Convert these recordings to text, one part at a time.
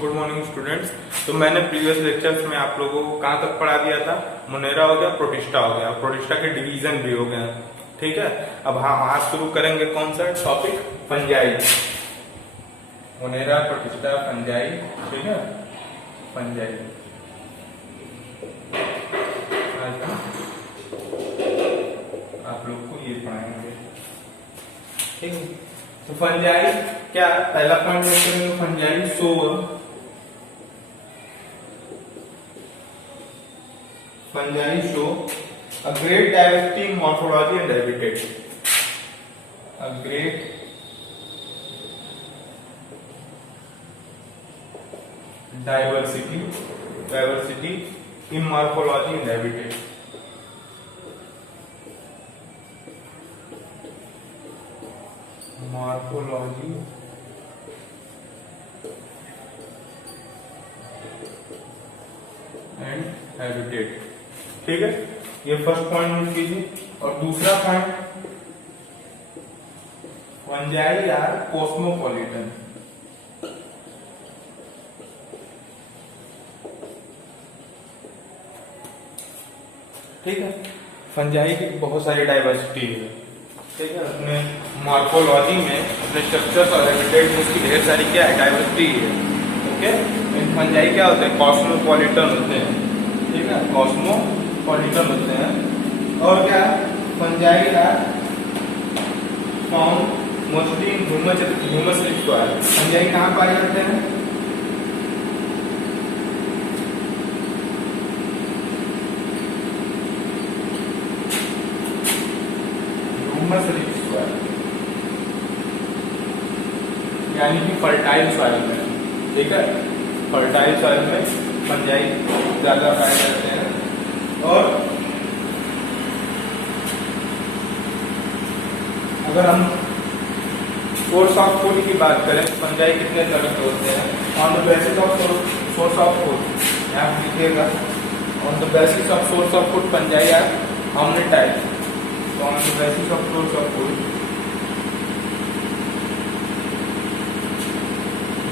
Good morning students. तो मैंने previous lectures में आप लोगों को कहाँ तक पढ़ा दिया था? मोनेरा हो गया, प्रोटिस्टा हो गया, प्रोटिस्टा के डिवीजन भी हो गए। ठीक है, अब हम आज शुरू करेंगे कौन सा topic? Fungi. Monera, protista, fungi. ठीक है, फंजाई। आप लोग को ये पढ़ाएंगे। ठीक है, तो फंजाई क्या? पहला पॉइंट देखते हैं, fungi show Fungi show a great diversity in morphology and habitat. A great diversity in morphology and habitat. Morphology and habitat. ठीक है, ये फर्स्ट पॉइंट नोट कीजिए। और दूसरा पॉइंट, फंजाई आर कॉस्मोपॉलिटन। ठीक है, फंजाई की बहुत सारी डाइवर्सिटी है। ठीक है, अपने मॉर्फोलॉजी में, अपने स्ट्रक्चर्स और हैबिटेट में उसकी ढेर सारी क्या है? डाइवर्सिटी है। ओके, फंजाई क्या होते हैं? कॉस्मोपॉलिटन होते हैं। ठीक है, कॉस्मोपॉलिटन होते हैं। और क्या? Fungi are found mostly in humus rich soil. Fungi कहाँ पाए जाते हैं? ह्यूमस रिच सॉइल, यानी कि फर्टाइल सॉइल में। ठीक है, फर्टाइल सॉइल में फंजाई ज्यादा पाए जाते हैं। और अगर हम सोर्स ऑफ फूड की बात करें, फंजाई कितने तरह के होते हैं? On the basis of source of food, यहाँ लिखिएगा, on the basis of source of food fungi are omnivore। तो on the basis of source of food,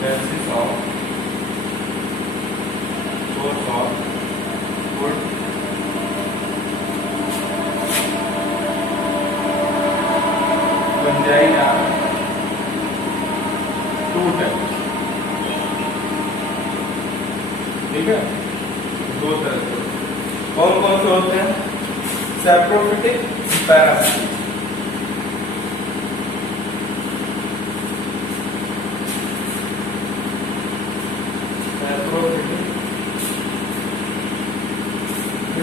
basis of source of food fungi are two type. ठीक है, दो तरह के। कौन कौन से होते हैं? Saprophytic, parasitic.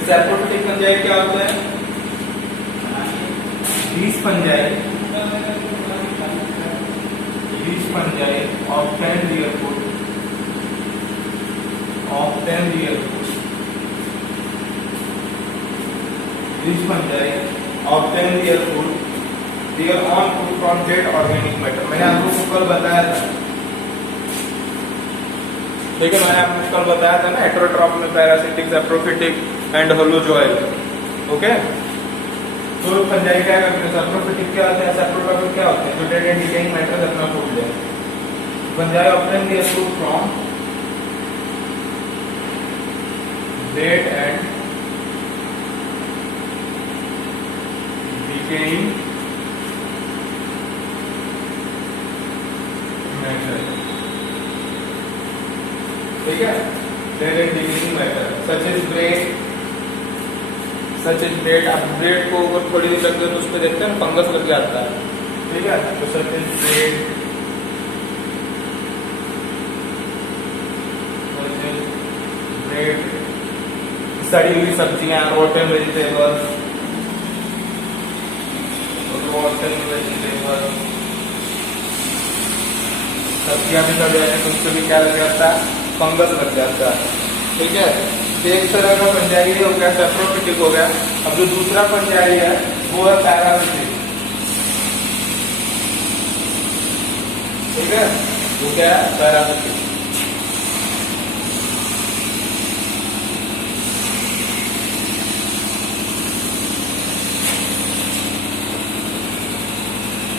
सैप्रोफिटिक फंजाई क्या होते हैं? These fungi obtain their food their own food from dead organic matter। मैंने आपको कल बताया था। देखिए, मैंने आपको कल बताया था ना, हेटेरोट्रॉफ में पैरासिटिक, सैप्रोफिटिक एंड होलोजोइल। ओके, तो फंजाई क्या करते हैं? सैप्रोफिटिक क्या होते हैं? सैप्रोट्रॉफिक क्या होते हैं? जो डेड एंड डिकेइंग मैटर अपना फूड ले। Fungi obtain their food from dead and decaying matter. ठीक है, dead and decaying matter such is bread. आप ब्रेड को अगर थोड़ी देर रख दो तो उस पर देखते हैं फंगस लग जाता है। ठीक है, तो सच इज ब्रेड, सड़ी हुई सब्जियां, रोटन वेजिटेबल्स, सब्जियां भी सड़ जाए तो उससे भी क्या लग जाता है? फंगस लग जाता है। ठीक है, एक तरह का फंजाई हो गया, सैप्रोफिटिक हो गया। अब जो दूसरा फंजाई है वो है पैरासिटिक। ठीक है, वो क्या है? पैरासिटिक।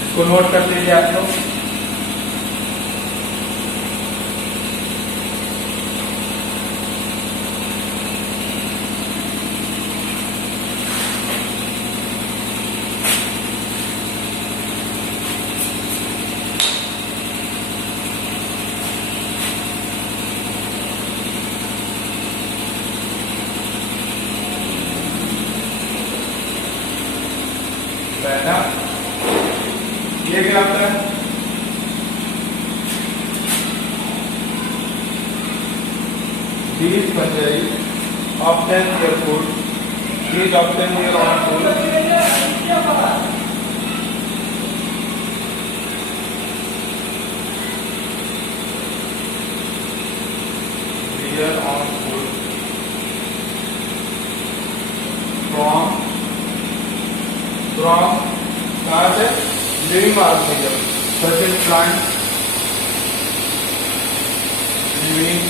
इसको नोट कर लीजिए आप लोग। These fungi obtain their food. These obtain their own food. Their own food from कहाँ से? Living organism such as plant, living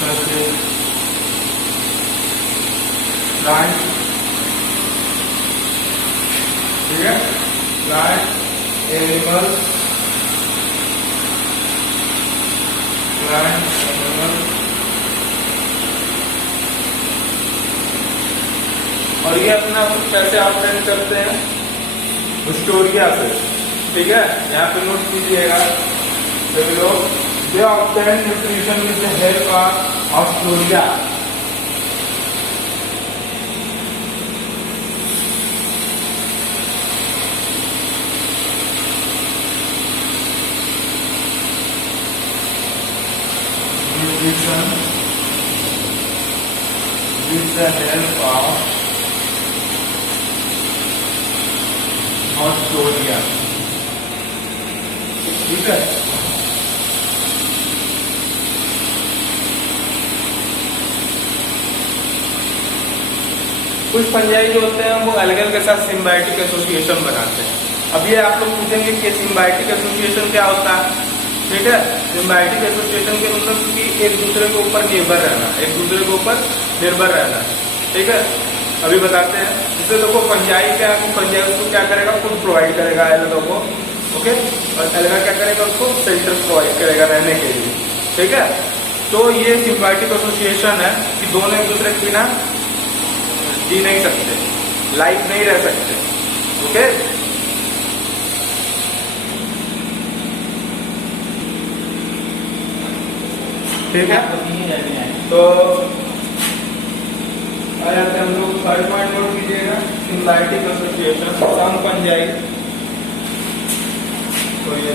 such as plant, ठीक है, plant, animals, plant, animals, और ये अपना कैसे ऑप्टेन करते हैं? हिस्टोरिया से, ठीक है, यहाँ पे नोट कीजिएगा सभी लोग। They obtain nutrition with the help of haustoria. Nutrition with the help of haustoria, ठीक है। कुछ फंजाई जो होते हैं वो अलग के साथ सिम्बायोटिक एसोसिएशन बनाते हैं। अब ये आप लोग पूछेंगे कि सिम्बायोटिक एसोसिएशन क्या होता है, ठीक है। सिम्बायोटिक एसोसिएशन के मतलब कि एक दूसरे के ऊपर निर्भर रहना, एक दूसरे के ऊपर निर्भर रहना, ठीक है। अभी बताते हैं। जैसे देखो फंजाई क्या, फंजाई उसको क्या करेगा, फूड प्रोवाइड करेगा एल्गा को, ओके, और एल्गा क्या करेगा, उसको शेल्टर प्रोवाइड करेगा रहने के लिए, ठीक है। तो ये सिम्बायोटिक एसोसिएशन है कि दोनों एक दूसरे के बिना जी नहीं सकते, लाइफ नहीं रह सकते, ओके। ठीक है, तो आ जाते हैं हम लोग थर्ड पॉइंट नोट कीजिएगा, सिम्बायोटिक एसोसिएशन। सम फंजाई, तो ये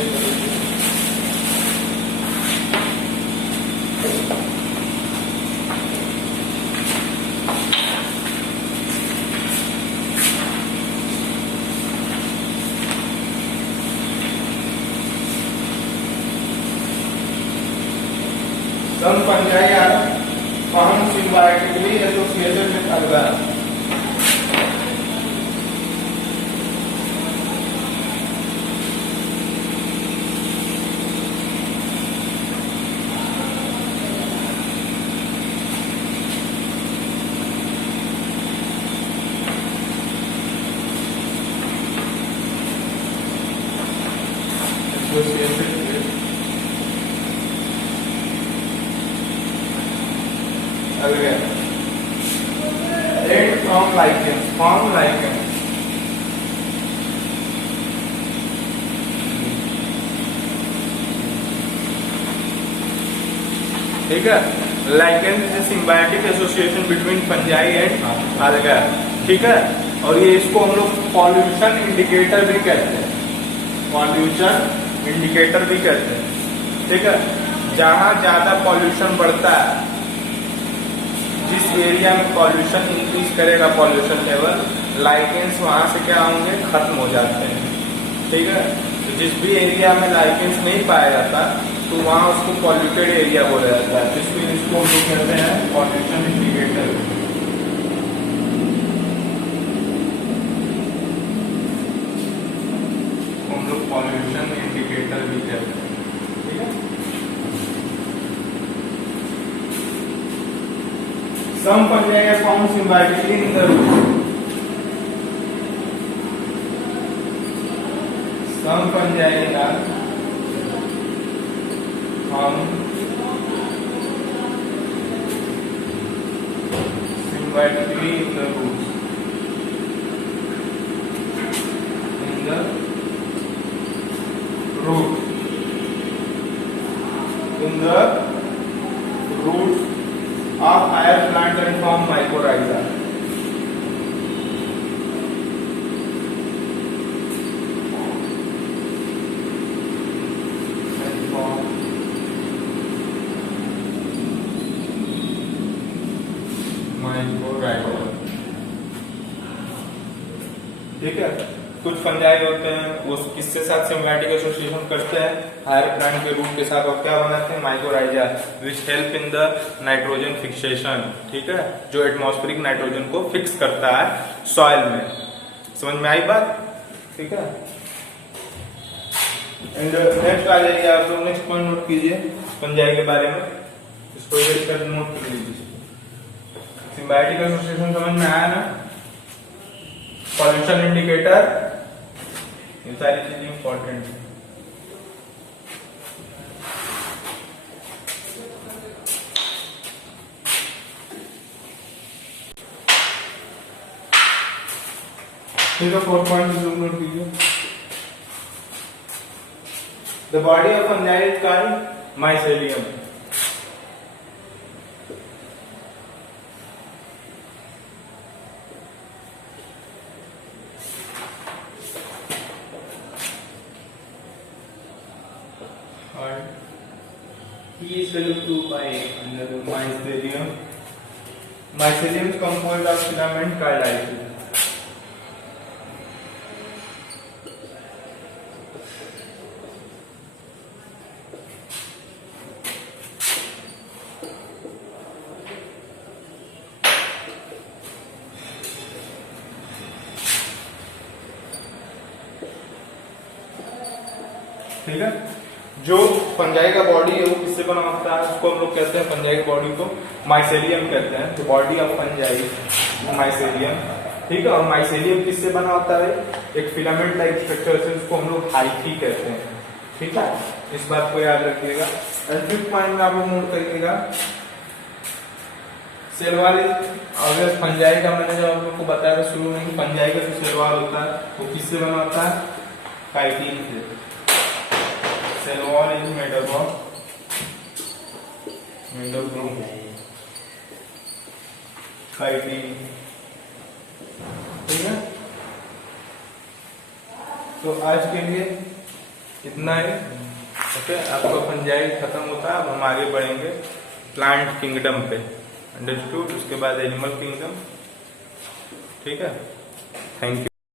some fungi are found symbiotically associated with alga. Associated with algae. Red from lichens, from lichens. ठीक है, lichen is a symbiotic association between fungi and alga, ठीक है। और ये इसको हम लोग पॉल्यूशन इंडिकेटर भी कहते हैं, पॉल्यूशन इंडिकेटर भी कहते हैं, ठीक है। जहां ज्यादा पॉल्यूशन बढ़ता है, जिस एरिया में पॉल्यूशन इंक्रीज करेगा पॉल्यूशन लेवल, लाइकेंस वहां से क्या होंगे, खत्म हो जाते हैं, ठीक है। तो जिस भी एरिया में लाइकेंस नहीं पाया जाता तो वहां उसको पॉल्यूटेड एरिया बोला जाता है, जिसमें इसको हम लोग कहते हैं पॉल्यूशन इंडिकेटर। हम लोग पॉल्यूशन इंडिकेटर भी कहते हैं, ठीक है। Some fungi are found symbiotically in the root. Some fungi are found symbiotically in the roots. In the root. In the roots of higher plant and form mycorrhiza. ठीक है। कुछ फंजाई होते हैं वो किसके साथ सिम्बायोटिक एसोसिएशन करते हैं, हायर प्लांट के रूट के साथ, और क्या बनाते हैं, mycorrhiza, which help in the nitrogen fixation, ठीक है, जो एटमॉस्फेरिक नाइट्रोजन को फिक्स करता है सॉइल में। समझ में आई बात, ठीक है। एंड नेक्स्ट आ जाइए आप लोग, नेक्स्ट पॉइंट नोट कीजिए फंजाई के बारे में, इसको इधर कर नोट कर लीजिए। सिम्बायोटिक एसोसिएशन समझ में आया ना, पॉल्यूशन इंडिकेटर, ये सारी चीजें इंपॉर्टेंट है। ठीक है, 4 पॉइंट नोट कीजिए। The body of fungi is called mycelium. He is developed to by another mycelium. Mycelium is composed of filament called isolate. ठीक है, जो फंजाई का बॉडी है वो किससे बना होता है, उसको हम लोग कहते हैं, फंजाई की बॉडी को माइसेलियम कहते हैं। तो बॉडी ऑफ फंजाई माइसेलियम, ठीक है। और माइसेलियम किससे बना होता है, एक फिलामेंट लाइक स्ट्रक्चर से, उसको हम लोग हाइफी कहते हैं, ठीक है। इस बात को याद रखिएगा। फिफ्थ पॉइंट में आप लोग नोट करिएगा, सेल वॉल इज फंजाई का, मैंने जो आप लोग को बताया था शुरू में, फंजाई का जो सेल वॉल होता है वो किससे बना होता है, काइटिन से। Cell wall is made up of chitin, ठीक है। तो आज के लिए इतना ही, ओके। आपका फंजाई खत्म होता है, अब हम आगे बढ़ेंगे प्लांट किंगडम पे, अंडरस्टूड। उसके बाद एनिमल किंगडम, ठीक है। Thank you.